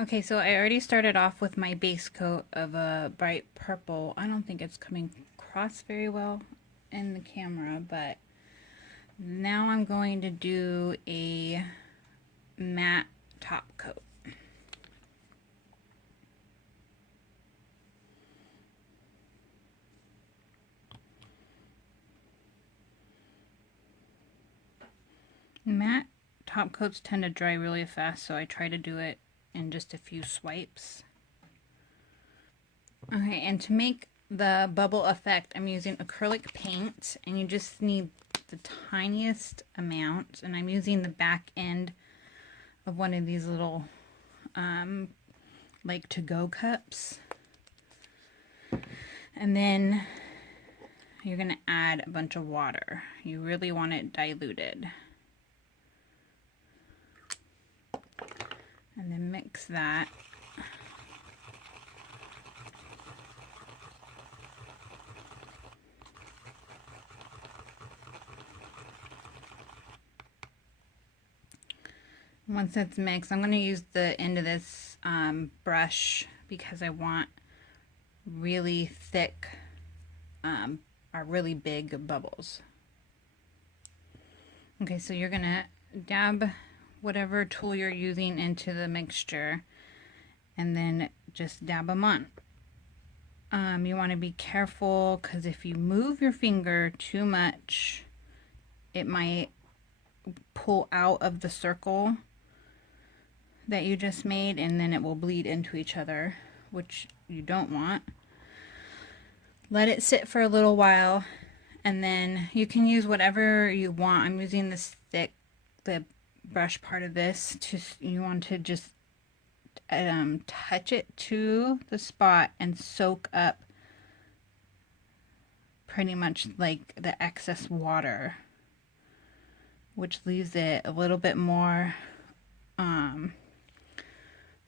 Okay, so I already started off with my base coat of a bright purple. I don't think it's coming across very well in the camera, but now I'm going to do a matte top coat. Matte top coats tend to dry really fast, so I try to do it in just a few swipes. Okay, and to make the bubble effect, I'm using acrylic paint, and you just need the tiniest amount, and I'm using the back end of one of these little like to-go cups. And then you're going to add a bunch of water. You really want it diluted. And then mix that. Once it's mixed, I'm going to use the end of this brush because I want really thick or really big bubbles. Okay, so you're going to dab whatever tool you're using into the mixture and then just dab them on. You want to be careful because if you move your finger too much, it might pull out of the circle that you just made, and then it will bleed into each other, which you don't want. Let it sit for a little while, and then you can use whatever you want. I'm using this thick, the brush part of this, you want to just touch it to the spot and soak up pretty much like the excess water, which leaves it a little bit more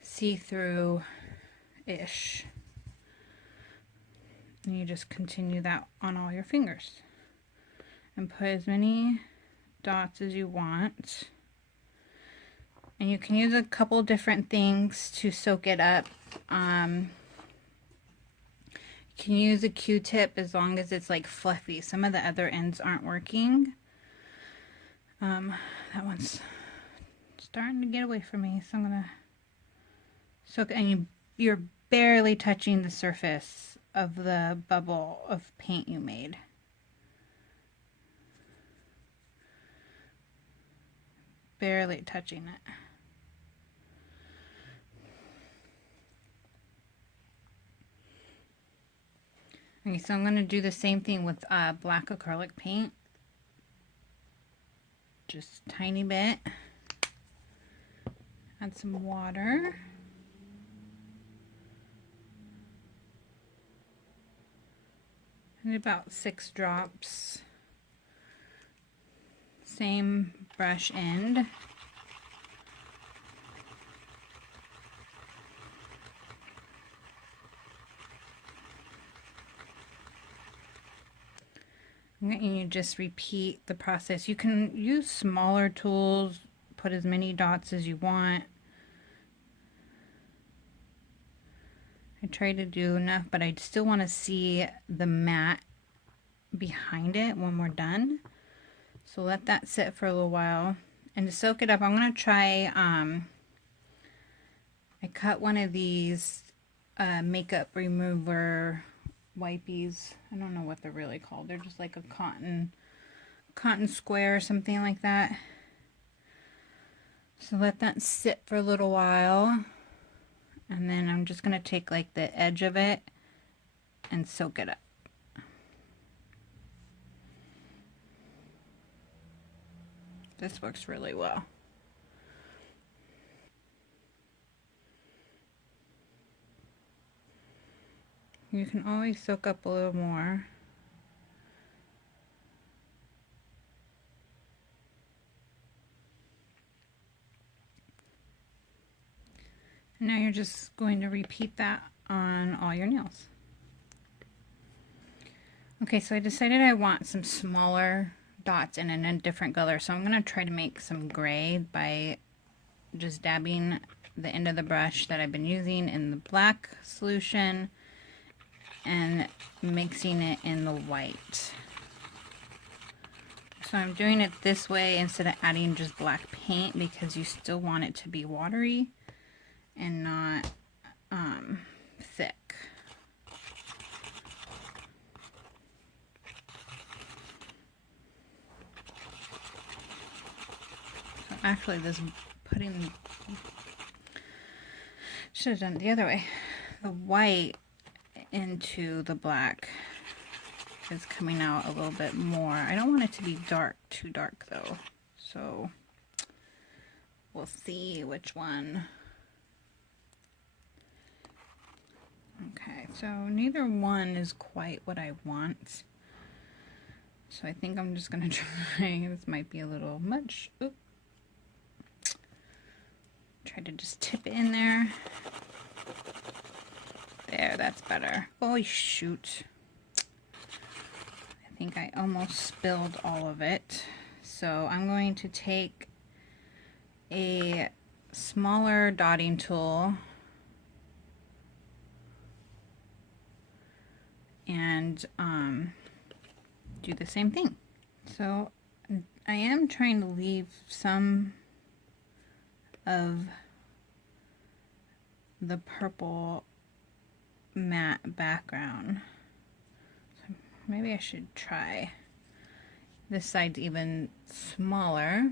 see-through-ish. And you just continue that on all your fingers and put as many dots as you want. And you can use a couple different things to soak it up. You can use a Q-tip as long as it's like fluffy. Some of the other ends aren't working. That one's starting to get away from me, so I'm gonna soak it. And you're barely touching the surface of the bubble of paint you made. Barely touching it. Okay, so I'm going to do the same thing with black acrylic paint. Just a tiny bit. Add some water. And about 6 drops. Same brush end. And you just repeat the process. You can use smaller tools, put as many dots as you want. I try to do enough, but I still want to see the matte behind it when we're done. So let that sit for a little while. And to soak it up, I'm going to try, I cut one of these makeup remover wipies. I don't know what they're really called. They're just like a cotton square or something like that. So let that sit for a little while. And then I'm just going to take like the edge of it and soak it up. This works really well. You can always soak up a little more. And now you're just going to repeat that on all your nails. Okay, so I decided I want some smaller dots in a different color, so I'm going to try to make some gray by just dabbing the end of the brush that I've been using in the black solution and mixing it in the white. So I'm doing it this way instead of adding just black paint because you still want it to be watery and not thick. So actually should have done it the other way. The white into the black is coming out a little bit more. I don't want it to be dark, too dark though. So we'll see which one. Okay, so neither one is quite what I want. So I think I'm just gonna try, this might be a little much. Oop. Try to just tip it in there. There, that's better. Oh shoot. I think I almost spilled all of it. So I'm going to take a smaller dotting tool and do the same thing. So I am trying to leave some of the purple matte background. So maybe I should try. This side's even smaller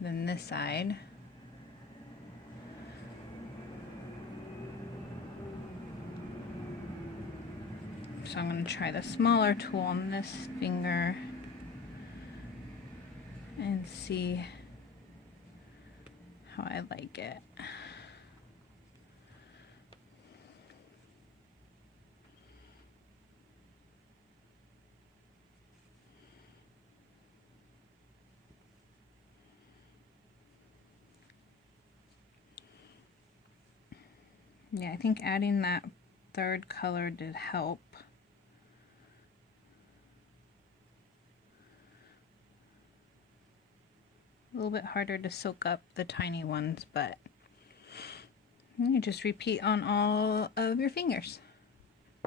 than this side. So I'm going to try the smaller tool on this finger and see how I like it. Yeah, I think adding that third color did help. A little bit harder to soak up the tiny ones, but you just repeat on all of your fingers.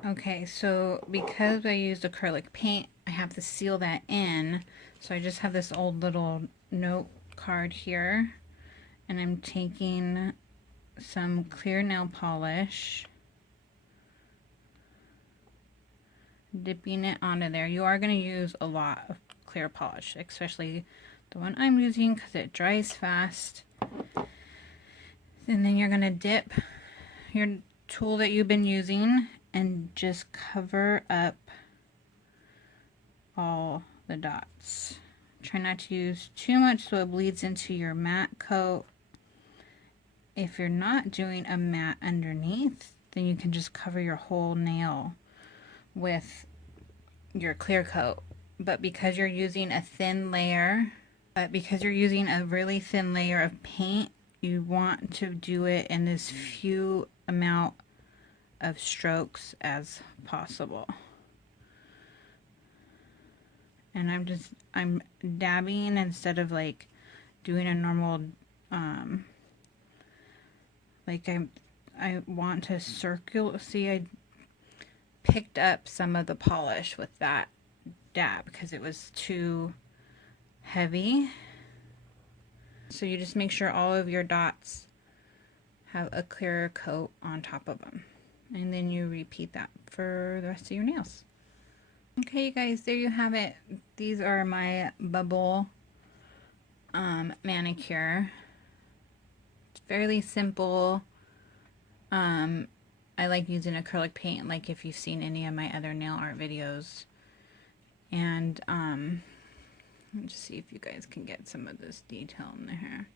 Okay, so because I used acrylic paint, I have to seal that in. So I just have this old little note card here, and I'm taking some clear nail polish, dipping it onto there. You are going to use a lot of clear polish, especially the one I'm using because it dries fast. And then you're going to dip your tool that you've been using and just cover up all the dots. Try not to use too much so it bleeds into your matte coat. If you're not doing a matte underneath, then you can just cover your whole nail with your clear coat. But because you're using a really thin layer of paint, you want to do it in as few amount of strokes as possible. And I'm dabbing instead of like doing a normal like I want to circle. See, I picked up some of the polish with that dab because it was too heavy. So you just make sure all of your dots have a clear coat on top of them. And then you repeat that for the rest of your nails. Okay, you guys, there you have it. These are my bubble manicure. It's fairly simple. I like using acrylic paint, like if you've seen any of my other nail art videos. And let's see if you guys can get some of this detail in the hair.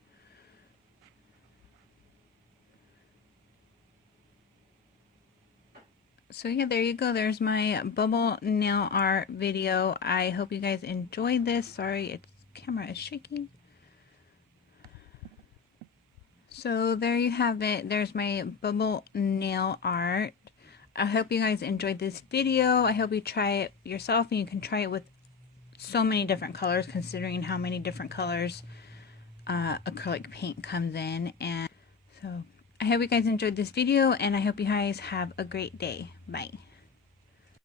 So yeah, there you go. There's my bubble nail art video. I hope you guys enjoyed this. Sorry, its camera is shaking. So there you have it. There's my bubble nail art. I hope you guys enjoyed this video. I hope you try it yourself, and you can try it with so many different colors, considering how many different colors acrylic paint comes in. And so I hope you guys enjoyed this video, and I hope you guys have a great day. Bye.